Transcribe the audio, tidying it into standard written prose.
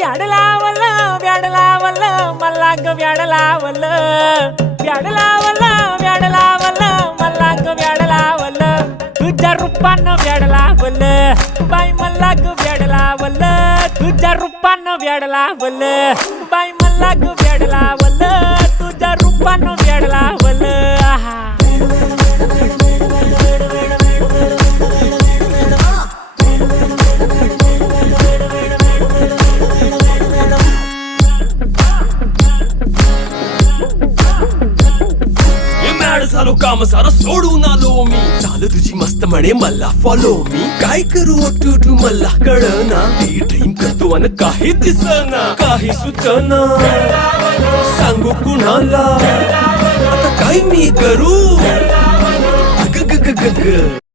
व्याड लावलं व्याड लावलं मला ग व्याड लावलं व्याड लावलं व्याड लावलं मला ग व्याड लावलं तुझ्या रूपानं व्याड लावलं बाई मला ग व्याड लावलं तुझ्या रूपानं व्याड लावलं बाई मला ग व्याड लावलं तुझ्या रूपानं व्याड लावलं आहा झालो काम सारं सोडून आलो मी चाल तुझी मस्त म्हणे मला फॉलो मी काय करू टू मला कळना ती ड्रीम करतो आणि काही दिसना काही सुचना सांगू कुणाला आता काय मी करू ग ग ग ग ग